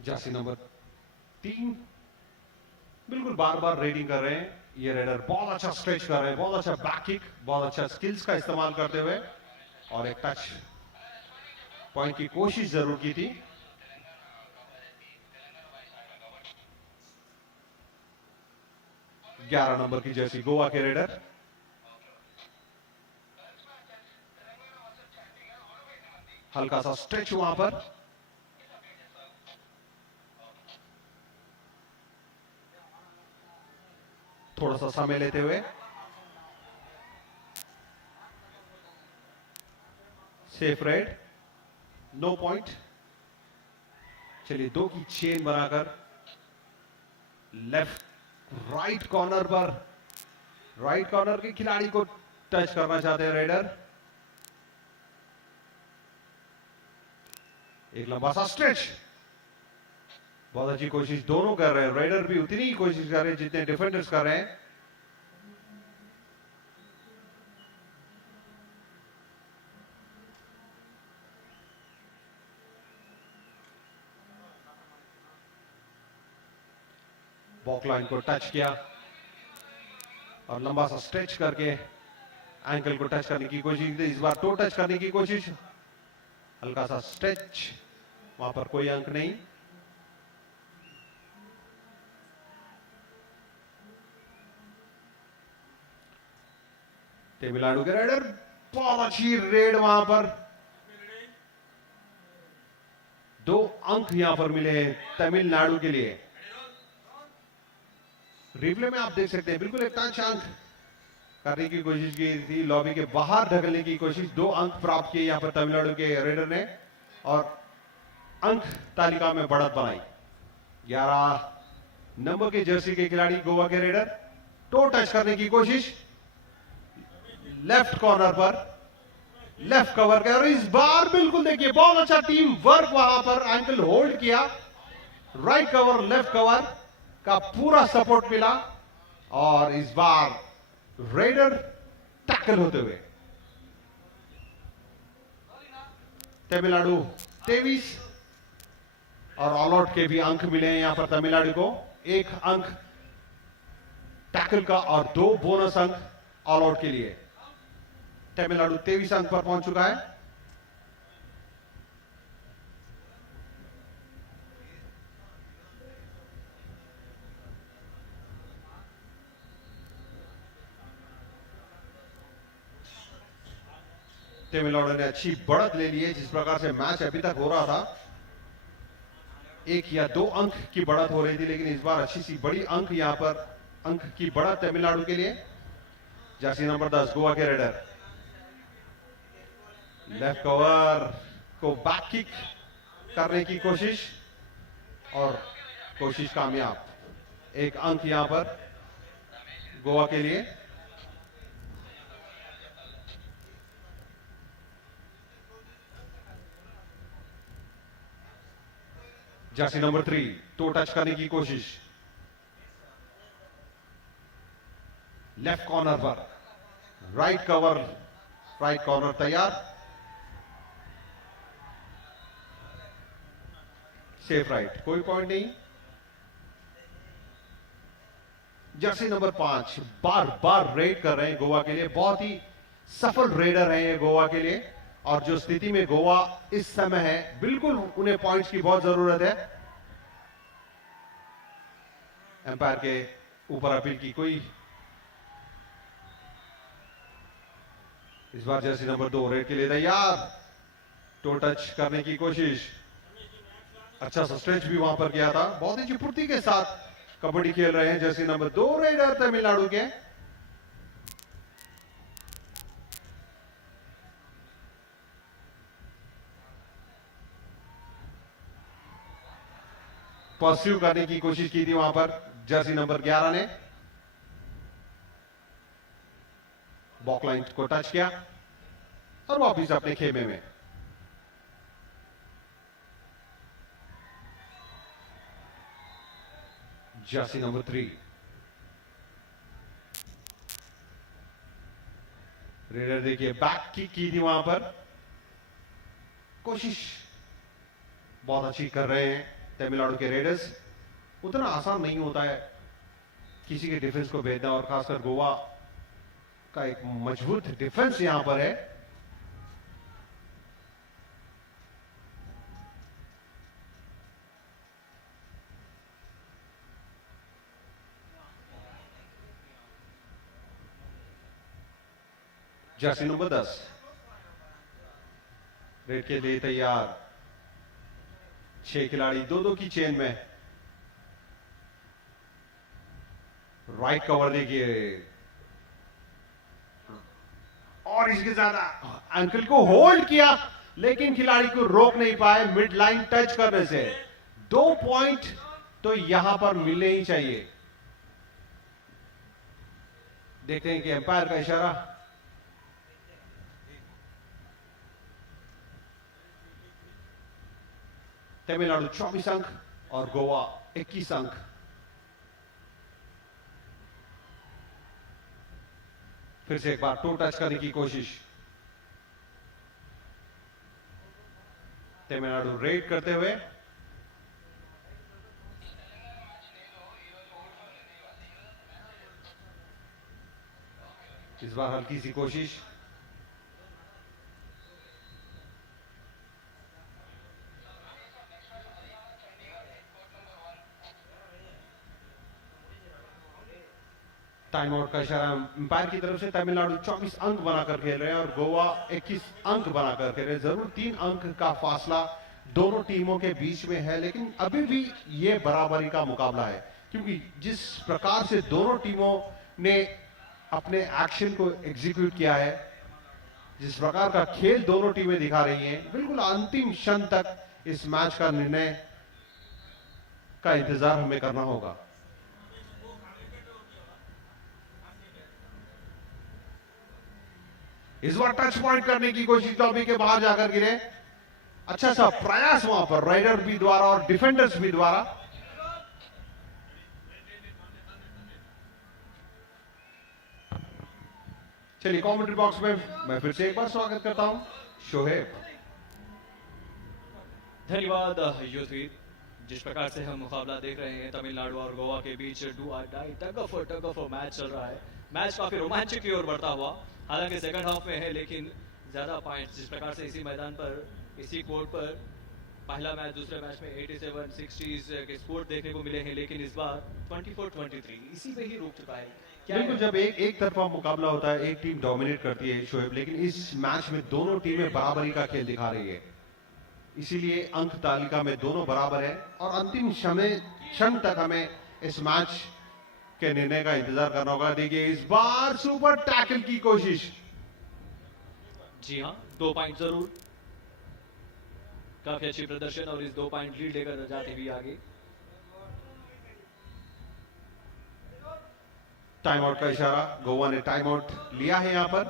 जर्सी नंबर 3 बिल्कुल बार बार रेडिंग कर रहे हैं। ये रेडर बहुत अच्छा स्ट्रेच कर रहे हैं, बहुत अच्छा बैक किक, बहुत अच्छा स्किल्स का इस्तेमाल करते हुए, और एक टच पॉइंट की कोशिश जरूर की थी। ग्यारह नंबर की जर्सी गोवा के रेडर हल्का सा स्ट्रेच वहां पर, थोड़ा सा समय लेते हुए सेफ रेड, नो पॉइंट। चलिए 2 की चेन बनाकर लेफ्ट राइट कॉर्नर पर, राइट कॉर्नर के खिलाड़ी को टच करना चाहते हैं रेडर। एक लंबा सा स्ट्रेच, बहुत अच्छी कोशिश दोनों कर रहे हैं। रेडर भी उतनी ही कोशिश कर रहे हैं जितने डिफेंडर्स कर रहे हैं। बॉक लाइन को टच किया और लंबा सा स्ट्रेच करके एंकल को टच करने की कोशिश की। इस बार टो टच करने की कोशिश, हल्का सा स्ट्रेच, वहां पर कोई अंक नहीं। तमिलनाडु के राइडर बहुत अच्छी रेड वहां पर 2 अंक यहां पर मिले तमिलनाडु के लिए। रिप्ले में आप देख सकते हैं बिल्कुल एक टच अंक करने की कोशिश की थी, लॉबी के बाहर ढकलने की कोशिश, 2 अंक प्राप्त किए यहां पर तमिलनाडु के रेडर ने और अंक तालिका में बढ़त बनाई। 11 नंबर के जर्सी के खिलाड़ी गोवा के रेडर, टो टच करने की कोशिश लेफ्ट कॉर्नर पर, लेफ्ट कवर किया और इस बार बिल्कुल देखिए बहुत अच्छा टीम वर्क वहां पर, एंकल होल्ड किया, राइट कवर लेफ्ट कवर का पूरा सपोर्ट मिला और इस बार रेडर टैकल होते हुए तमिलनाडु 23 और ऑल आउट के भी अंक मिले हैं यहां पर तमिलनाडु को, 1 अंक टैकल का और 2 बोनस अंक ऑल आउट के लिए। तमिलनाडु 23 अंक पर पहुंच चुका है। तमिलनाडु ने अच्छी बढ़त ले ली है, जिस प्रकार से मैच अभी तक हो रहा था 1 या 2 अंक की बढ़त हो रही थी, लेकिन इस बार अच्छी सी बड़ी अंक यहां पर अंक की बढ़त तमिलनाडु के लिए। जर्सी नंबर 10 गोवा के रेडर, लेफ्ट कवर को बैक किक करने की कोशिश और कोशिश कामयाब, 1 अंक यहां पर गोवा के लिए। जर्सी नंबर 3 टो टच करने की कोशिश, लेफ्ट कॉर्नर पर, राइट कवर, राइट कॉर्नर तैयार, सेफ राइट, कोई पॉइंट नहीं। जर्सी नंबर 5 बार बार रेड कर रहे हैं गोवा के लिए, बहुत ही सफल रेडर हैं ये गोवा के लिए और जो स्थिति में गोवा इस समय है बिल्कुल उन्हें पॉइंट्स की बहुत जरूरत है। एम्पायर के ऊपर अपील की कोई, इस बार जर्सी नंबर 2 रेड के लिए तैयार, टो टच करने की कोशिश, अच्छा सा स्ट्रेच भी वहां पर किया था, बहुत ही फुर्ती के साथ कबड्डी खेल रहे हैं जर्सी नंबर 2 रेडर तमिलनाडु के। परस्यू करने की कोशिश की थी वहां पर जर्सी नंबर 11 ने, बॉक लाइन को टच किया और वापिस अपने खेमे में। जर्सी नंबर 3 रेडर देखिए बैक किक की थी वहां पर, कोशिश बहुत अच्छी कर रहे हैं तमिलनाडु के रेडर्स। उतना आसान नहीं होता है किसी के डिफेंस को भेजना और खासकर गोवा का एक मजबूत डिफेंस यहां पर है। जर्सी नंबर 10 रेड के लिए तैयार, 6 खिलाड़ी 2-2 की चेन में, राइट कवर देखिए और इसके ज्यादा अंकल को होल्ड किया लेकिन खिलाड़ी को रोक नहीं पाए मिड लाइन टच करने से। 2 पॉइंट तो यहां पर मिलने ही चाहिए। देखते हैं कि एम्पायर का इशारा, तमिलनाडु 24 अंक और गोवा 21 अंक। फिर से एक बार टो टच करने की कोशिश, तमिलनाडु रेड करते हुए, इस बार हल्की सी कोशिश, टाइम आउट का इशारा अंपायर की तरफ से। तमिलनाडु 24 अंक बनाकर खेल रहे हैं और गोवा 21 अंक बनाकर खेल रहे हैं। जरूर 3 अंक का फासला दोनों टीमों के बीच में है, लेकिन अभी भी ये बराबरी का मुकाबला है, क्योंकि जिस प्रकार से दोनों टीमों ने अपने एक्शन को एग्जीक्यूट किया है, जिस प्रकार का खेल दोनों टीमें दिखा रही हैं, बिल्कुल अंतिम क्षण तक इस मैच का निर्णय का इंतजार हमें करना होगा। इस बार टच पॉइंट करने की कोशिश लॉबी के बाहर जाकर गिरे। अच्छा सा प्रयास वहां पर राइडर भी द्वारा और डिफेंडर्स भी द्वारा। चलिए कमेंट्री बॉक्स में मैं फिर से एक बार स्वागत करता हूं शोहेब। धन्यवाद युद्धवीर। जिस प्रकार से हम मुकाबला देख रहे हैं तमिलनाडु और गोवा के बीच डू और डाई टग ऑफ मैच चल रहा है। मैच काफी रोमांचक की ओर बढ़ता हुआ, हालांकि सेकंड हाफ में है, लेकिन ज्यादा पॉइंट्स जिस प्रकार से इसी मैदान पर इसी कोर्ट पर पहला मैच दूसरे मैच में 87 60s के स्कोर देखने को मिले हैं, लेकिन इस बार 24-23 इसी पे ही रुक चुका है। क्या बिल्कुल, जब एक तरफा मुकाबला होता है, एक टीम डोमिनेट करती है शोएब, लेकिन इस मैच में दोनों टीमें बराबरी का खेल दिखा रही है, इसीलिए अंक तालिका में दोनों बराबर है और अंतिम क्षण तक हमें इस मैच के निर्णय का इंतजार करना होगा। देखिए इस बार सुपर टैकल की कोशिश। जी हाँ, 2 पॉइंट जरूर, काफी अच्छी प्रदर्शन और इस 2 पॉइंट लीड लेकर जाते हुए आगे। टाइम आउट का इशारा, गोवा ने टाइम आउट लिया है। यहां पर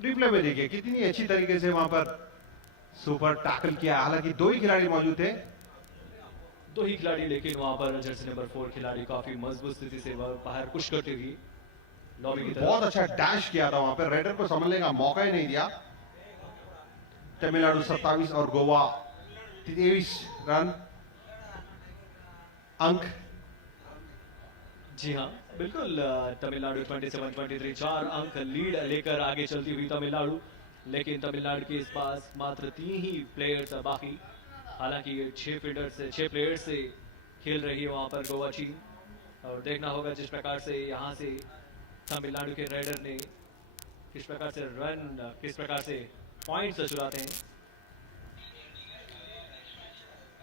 रिप्ले में देखिए कितनी अच्छी तरीके से वहां पर सुपर टैकल किया। हालांकि 2 ही खिलाड़ी मौजूद थे, 2 ही खिलाड़ी, लेकिन वहां पर जर्सी नंबर 4 खिलाड़ी काफी मजबूत स्थिति से बाहर पुश करते हुए लॉबी की तरफ। बहुत अच्छा डैश किया था वहां पर, रेडर को संभलने का मौका ही नहीं दिया। तमिलनाडु 27 और गोवा 23 रन अंक। जी हाँ बिल्कुल, तमिलनाडु 27-23 4 अंक लीड लेकर आगे चलती हुई तमिलनाडु, लेकिन तमिलनाडु के पास मात्र 3 ही प्लेयर्स बाकी। हालांकि 6 प्लेयर्स से खेल रही है वहां पर गोवा टीम, और देखना होगा जिस प्रकार से यहां से तमिलनाडु के राइडर ने किस प्रकार से रन, किस प्रकार से पॉइंट्स चुराते हैं।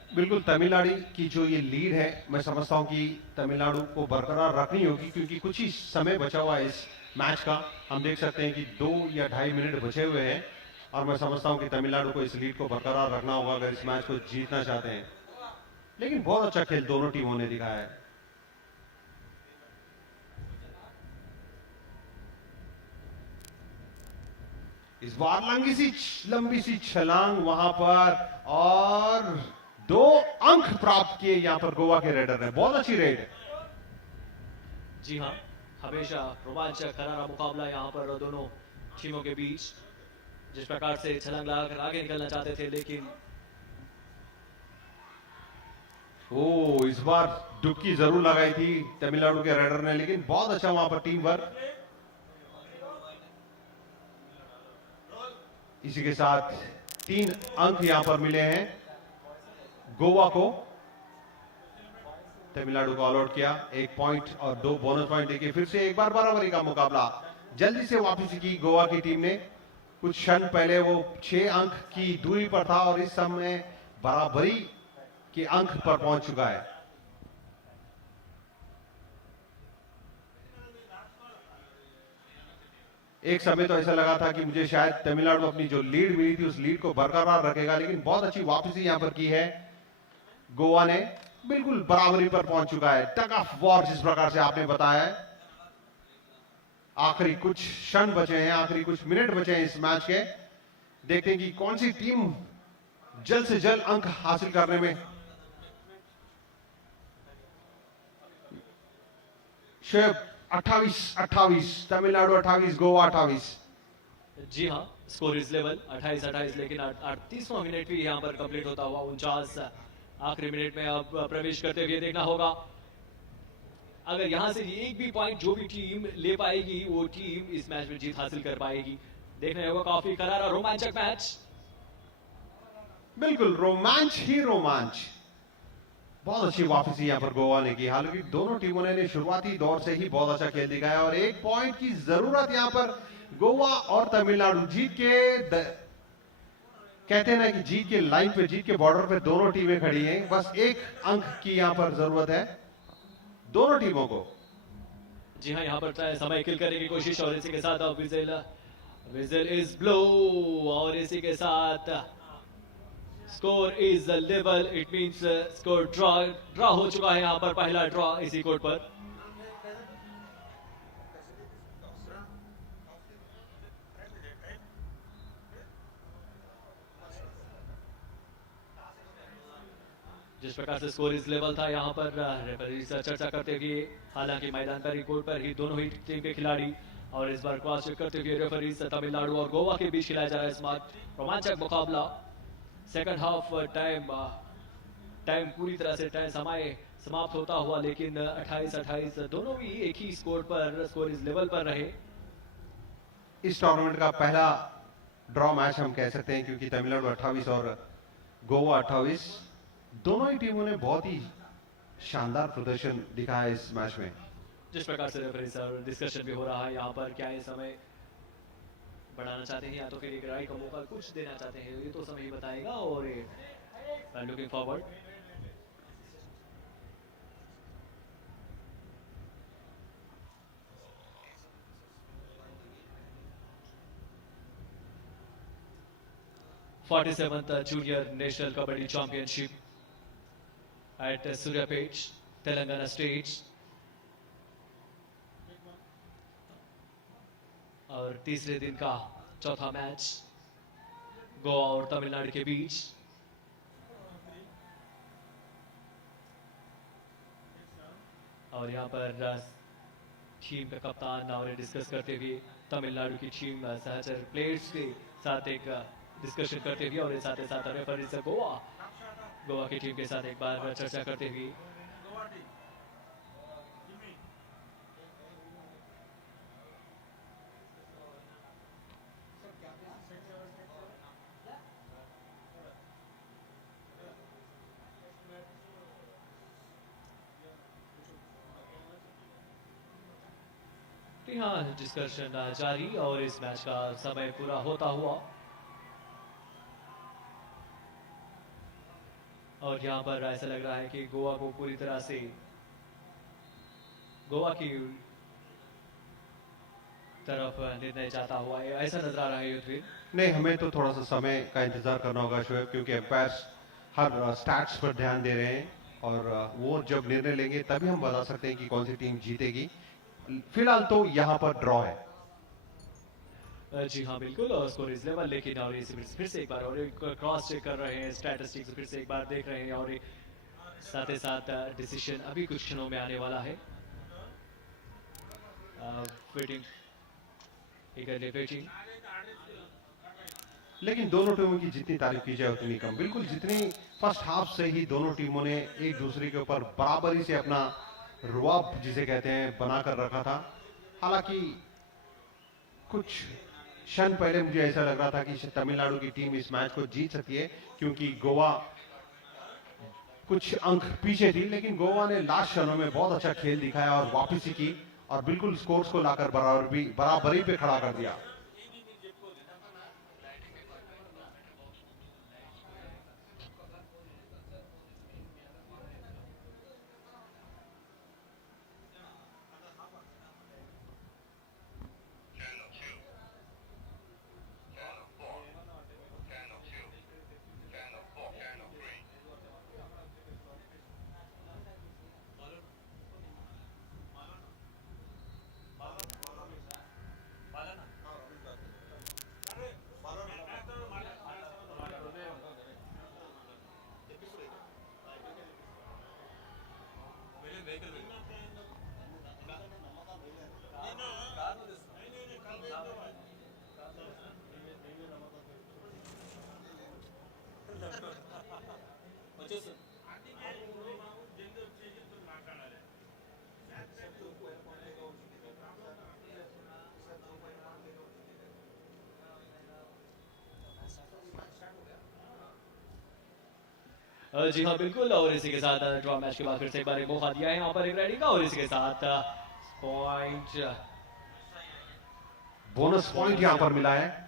बिल्कुल, तमिलनाडु की जो ये लीड है, मैं समझता हूं कि तमिलनाडु को बरकरार रखनी होगी, क्योंकि कुछ ही समय बचा हुआ है इस मैच का। हम देख सकते हैं कि 2 या 2.5 मिनट बचे हुए हैं और मैं समझता हूं कि तमिलनाडु को इस लीड को बरकरार रखना होगा अगर इस मैच को जीतना चाहते हैं। लेकिन बहुत अच्छा खेल दोनों टीमों ने दिखाया है। इस बार लंबी सी छलांग वहां पर और 2 अंक प्राप्त किए यहां पर गोवा के रेडर ने। बहुत अच्छी रेड। जी हाँ, हमेशा रोमांचक करारा मुकाबला यहाँ पर दोनों टीमों के बीच। जिस प्रकार से छलांग लगाकर आगे निकलना चाहते थे, लेकिन इस बार डुबकी जरूर लगाई थी तमिलनाडु के रेडर ने, लेकिन बहुत अच्छा वहां पर टीम वर्क। इसी के साथ 3 अंक यहां पर मिले हैं गोवा को। तमिलनाडु को ऑल आउट किया, 1 पॉइंट और 2 बोनस पॉइंट देखिए। फिर से एक बार बराबरी का मुकाबला। जल्दी से वापसी की गोवा की टीम ने। कुछ क्षण पहले वो 6 अंक की दूरी पर था और इस समय बराबरी के अंक पर पहुंच चुका है। एक समय तो ऐसा लगा था कि मुझे शायद तमिलनाडु अपनी जो लीड मिली थी उस लीड को बरकरार रखेगा, लेकिन बहुत अच्छी वापसी यहां पर की है गोवा ने। बिल्कुल बराबरी पर पहुंच चुका है। टग ऑफ वॉर जिस प्रकार से आपने बताया है। आखिरी कुछ क्षण बचे हैं, आखिरी कुछ मिनट बचे हैं इस मैच के। देखते हैं कि कौन सी टीम जल्द से जल्द अंक हासिल करने में। शेब 28-28, तमिलनाडु 28, गोवा 28। जी हाँ, स्कोर इज लेवल 28-28, लेकिन 38वां मिनट भी यहाँ पर कंप्लीट होता हुआ 49 आखिरी मिनट में अब प्रवेश करते हुए देखना होगा। अगर यहाँ से एक भी पॉइंट जो भी टीम ले पाएगी, वो टीम इस मैच में जीत हासिल कर पाएगी। देखना होगा, काफी करारा रोमांचक मैच। बिल्कुल रोमांच ही रोमांच। बहुत अच्छी वापसी यहाँ पर गोवा ने की। हालांकि दोनों टीमों ने शुरुआती दौर से ही बहुत अच्छा खेल दिखाया और एक पॉइंट की जरूरत यहाँ पर गोवा और तमिलनाडु जीत के कहते हैं ना कि जीत के लाइन पे, जीत के बॉर्डर पे दोनों टीमें खड़ी हैं। बस एक अंक की यहाँ पर जरूरत है दोनों टीमों को। जी हाँ, यहाँ पर समय किल करने की कोशिश और इसी के साथ अब विजिल विजिल इज ब्लो और इसी के साथ score is level. It means score draw हो चुका है यहाँ पर, पहला ड्रॉ इसी कोर्ट पर। जिस प्रकार से स्कोर इस लेवल था यहाँ पर रेफरी से चर्चा करते हुए, हालांकि मैदान का रिकॉर्ड पर ही दोनों ही टीम के खिलाड़ी और इस बार क्रॉस चेक करते हुए रेफरी से तमिलनाडु और गोवा के बीच खिलाया जा रहा है इस रोमांचक मुकाबला। सेकंड हाफ टाइम पूरी तरह से समय समाप्त होता हुआ, लेकिन 28-28 दोनों भी एक ही स्कोर इस लेवल पर रहे। इस टूर्नामेंट का पहला ड्रॉ मैच हम कह सकते हैं, क्योंकि तमिलनाडु 28 और गोवा 28, दोनों ही टीमों ने बहुत ही शानदार प्रदर्शन दिखाया इस मैच में। जिस प्रकार से रेफरी सर डिस्कशन भी हो रहा है यहाँ पर, क्या ये समय बढ़ाना चाहते हैं या तो फिर एक राय का मौका कुछ देना चाहते हैं, ये तो समय ही बताएगा। और looking forward, (47th Junior National Kabaddi Championship at Suryapet, Telangana State। और तीसरे दिन का चौथा मैच गोवा और तमिलनाडु के बीच। और यहाँ पर टीम का कप्तान और डिस्कस करते हुए तमिलनाडु की टीम सहचर प्लेयर्स के साथ एक डिस्कशन करते हुए और साथ ही साथ रेफरी से गोवा की टीम के साथ एक बार चर्चा करते हुए। हाँ, डिस्कशन जारी और इस मैच का समय पूरा होता हुआ। और यहाँ पर ऐसा लग रहा है कि गोवा को पूरी तरह से गोवा की तरफ निर्णय जाता हुआ है, ऐसा नजर आ रहा है युद्धवीर। नहीं, हमें तो थोड़ा सा समय का इंतजार करना होगा शोएब, क्योंकि एम्पायर्स हर स्टैट्स पर ध्यान दे रहे हैं और वो जब निर्णय लेंगे तभी हम बता सकते हैं कि कौन सी टीम जीतेगी। फिलहाल तो यहाँ पर ड्रॉ है। जी हाँ, बिल्कुल, और स्कोर इज लेवल। लेकिन और फिर से एक बार और एक क्रॉस चेक कर रहे हैं, स्टैटिस्टिक्स फिर से एक बार देख रहे हैं और साथ ही साथ डिसीजन अभी कुछ क्षणों में आने वाला है। Waiting, waiting. लेकिन दोनों टीमों की जितनी तारीफ की जाए उतनी कम। बिल्कुल, जितनी फर्स्ट हाफ से ही दोनों टीमों ने एक दूसरे के ऊपर बराबरी से अपना रुआब जिसे कहते हैं बनाकर रखा था। हालांकि कुछ क्षण पहले मुझे ऐसा लग रहा था कि तमिलनाडु की टीम इस मैच को जीत सकती है, क्योंकि गोवा कुछ अंक पीछे थी, लेकिन गोवा ने लास्ट क्षणों में बहुत अच्छा खेल दिखाया और वापसी की और बिल्कुल स्कोर्स को लाकर बराबरी पे खड़ा कर दिया। जी हाँ बिल्कुल, और इसी के साथ ड्रॉ मैच के बाद फिर से एक बार मौका दिया है यहाँ पर एक राइडिंग का, और इसी के साथ पॉइंट बोनस पॉइंट यहां पर मिला है।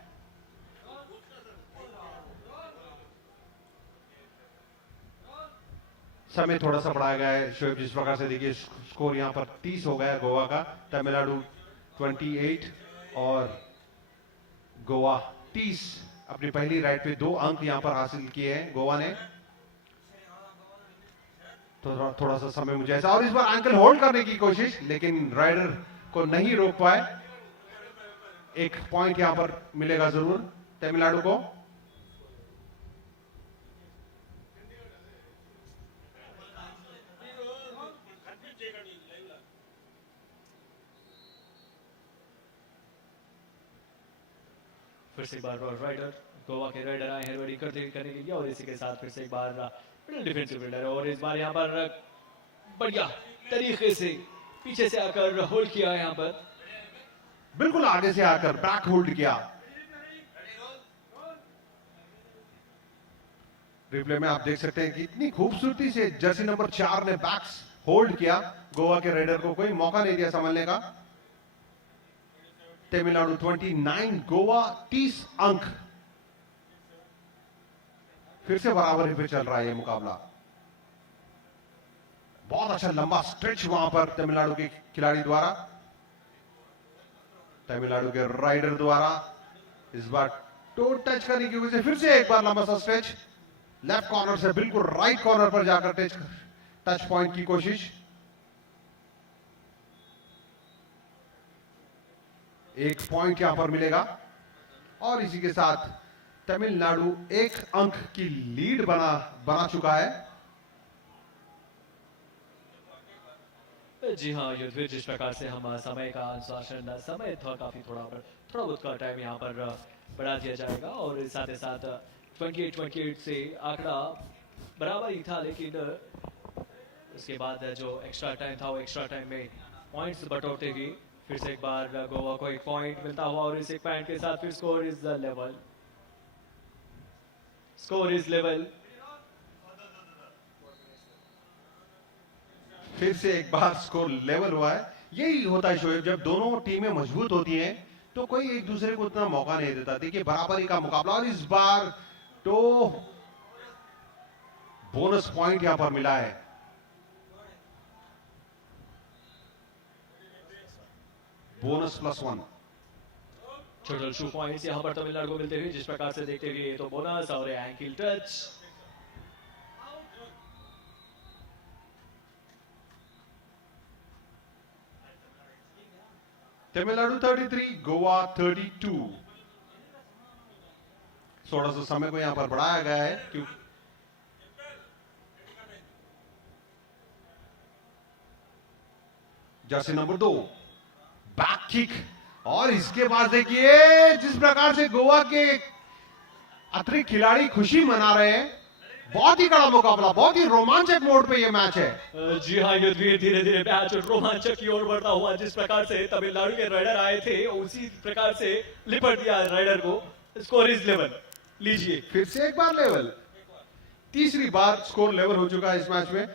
समय थोड़ा सा बढ़ाया गया है शोएब, जिस प्रकार से देखिए स्कोर यहां पर 30 हो गया है गोवा का, तमिलनाडु 28 और गोवा 30। अपनी पहली राइड पे 2 अंक यहां पर हासिल किए हैं गोवा ने। तो थोड़ा सा समय मुझे ऐसा, और इस बार एंकल होल्ड करने की कोशिश, लेकिन राइडर को नहीं रोक पाए। एक पॉइंट यहां पर मिलेगा जरूर तमिलनाडु को। फिर से एक बार राइडर, गोवा के राइडर आए हैं रेडी करने के लिए, और इसी के साथ फिर से एक बार डिफेंसिव राइडर, और इस बार यहाँ पर बढ़िया तरीके से पीछे से आकर होल्ड किया यहाँ पर, बिल्कुल आगे से आकर बैक होल्ड किया। रिप्ले में आप देख सकते हैं कि इतनी खूबसूरती से जर्सी नंबर 4 ने बैक्स होल्ड किया, गोवा के राइडर को कोई मौका नहीं दिया संभलने का। तमिलनाडु 29, गोवा 30 अंक। फिर से बराबरी पे चल रहा है ये मुकाबला। बहुत अच्छा लंबा स्ट्रेच वहां पर तमिलनाडु के खिलाड़ी द्वारा, तमिलनाडु के राइडर द्वारा। इस बार टो टच करने की वजह से फिर से एक बार लंबा सा स्ट्रेच, लेफ्ट कॉर्नर से बिल्कुल राइट कॉर्नर पर जाकर टच पॉइंट की कोशिश। एक पॉइंट यहां पर मिलेगा, और इसी के साथ तमिलनाडु 1 अंक की लीड बना चुका है। जी हाँ युद्धवीर, जिस प्रकार से हम समय का अनुशासन, समय था काफी थोड़ा बहुत का टाइम यहाँ पर बढ़ा दिया जाएगा, और साथ ही साथ 28 से आंकड़ा बराबर ही था, लेकिन उसके बाद जो एक्स्ट्रा टाइम था वो एक्स्ट्रा टाइम में पॉइंट्स बटोरते हुए फिर से एक बार गोवा को 1 पॉइंट मिलता हुआ, और इस 1 पॉइंट के साथ फिर स्कोर इज लेवल। फिर से एक बार स्कोर लेवल हुआ है। यही होता है शोएब, जब दोनों टीमें मजबूत होती हैं तो कोई एक दूसरे को उतना मौका नहीं देता। देखिए बराबरी का मुकाबला, और इस बार तो बोनस पॉइंट यहां पर मिला है। बोनस +1। टोटल 2 पॉइंट्स यहाँ पर तमिलनाडु को मिलते हुए, जिस प्रकार से देखते हुए तो बोनस और एंकल टच। तमिलनाडु 33, गोवा 32। थोड़ा सा समय को यहां पर बढ़ाया गया है क्योंकि जर्सी नंबर 2 बैक किक, और इसके बाद देखिए जिस प्रकार से गोवा के अतिरिक्त खिलाड़ी खुशी मना रहे हैं। बहुत ही कड़ा मुकाबला, बहुत ही रोमांचक मोड पे ये मैच है। जी हाँ युद्धवीर, धीरे धीरे मैच रोमांचक की ओर बढ़ता हुआ, जिस प्रकार से तमिलनाडु के राइडर आए थे उसी प्रकार से लिपट दिया राइडर को। Score is level. लीजिए फिर से एक बार लेवल, तीसरी बार स्कोर लेवल हो चुका है इस मैच में।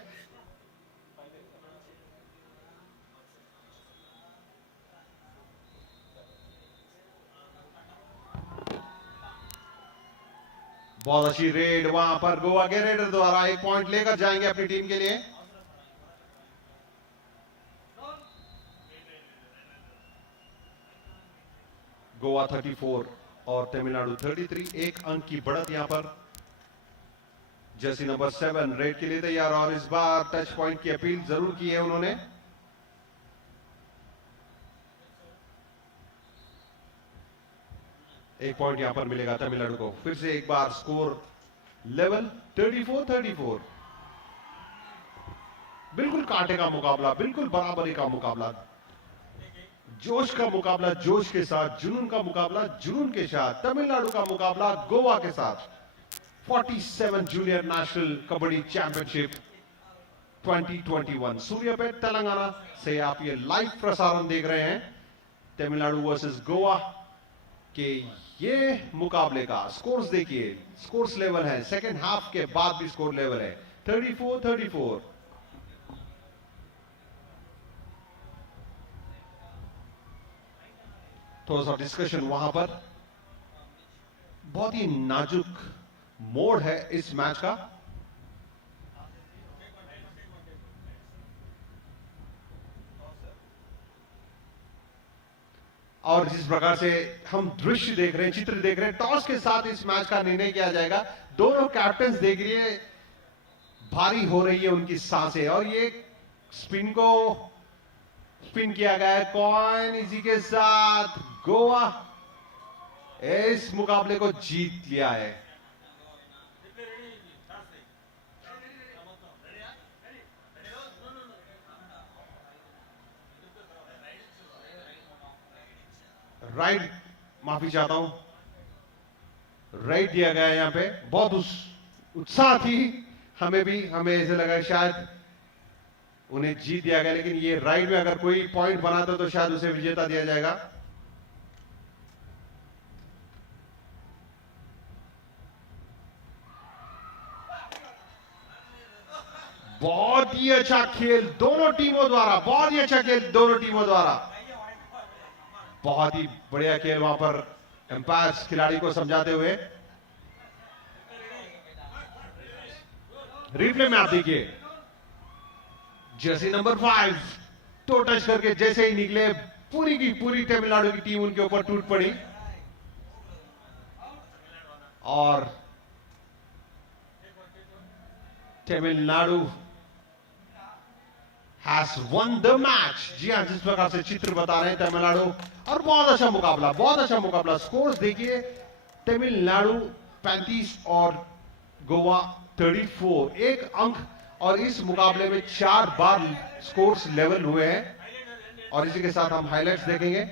बहुत अच्छी रेड वहां पर गोवा के रेडर द्वारा, 1 पॉइंट लेकर जाएंगे अपनी टीम के लिए। गोवा 34 और तमिलनाडु 33, 1 अंक की बढ़त यहां पर। जर्सी नंबर 7 रेड के लिए तैयार, और इस बार टच पॉइंट की अपील जरूर की है उन्होंने। एक पॉइंट यहां पर मिलेगा तमिलनाडु को। फिर से एक बार स्कोर लेवल 34-34। बिल्कुल कांटे का मुकाबला, बिल्कुल बराबरी का मुकाबला, जोश का मुकाबला जोश के साथ, जुनून का मुकाबला जुनून के साथ। तमिलनाडु का मुकाबला गोवा के साथ। 47 junior national kabaddi championship 2021 Suryapet Telangana से आप ये लाइव प्रसारण देख रहे हैं। तमिलनाडु वर्सेस गोवा के ये मुकाबले का स्कोर्स देखिए, स्कोर्स लेवल है, सेकेंड हाफ के बाद भी स्कोर लेवल है। 34-34। थोड़ा सा डिस्कशन वहां पर, बहुत ही नाजुक मोड़ है इस मैच का। और जिस प्रकार से हम दृश्य देख रहे हैं, चित्र देख रहे हैं, टॉस के साथ इस मैच का निर्णय किया जाएगा। दोनों कैप्टन देख रही है, भारी हो रही है उनकी सांसें, और ये स्पिन किया गया है। कॉइन इसी के साथ गोवा इस मुकाबले को जीत लिया है। राइट, माफी चाहता हूं, राइट दिया गया है यहां पे। बहुत उत्साह थी, हमें ऐसे लगा शायद उन्हें जीत दिया गया, लेकिन ये राइट में अगर कोई पॉइंट बनाता तो शायद उसे विजेता दिया जाएगा। बहुत ही अच्छा खेल दोनों टीमों द्वारा, बहुत ही अच्छा खेल दोनों टीमों द्वारा। बहुत ही बढ़िया खेल वहां पर एम्पायर्स खिलाड़ी को समझाते हुए। रिप्ले में आप देखिए, जर्सी नंबर 5 टो टच करके जैसे ही निकले, पूरी की पूरी तमिलनाडु की टीम उनके ऊपर टूट पड़ी और Tamil Nadu has won the match। जी हां, जिस प्रकार से चित्र बता रहे हैं तमिलनाडु, और बहुत अच्छा मुकाबला, बहुत अच्छा मुकाबला। स्कोर्स देखिए, तमिलनाडु 35 और गोवा 34, एक अंक, और इस मुकाबले में 4 बार स्कोर्स लेवल हुए हैं। और इसी के साथ हम हाइलाइट्स देखेंगे।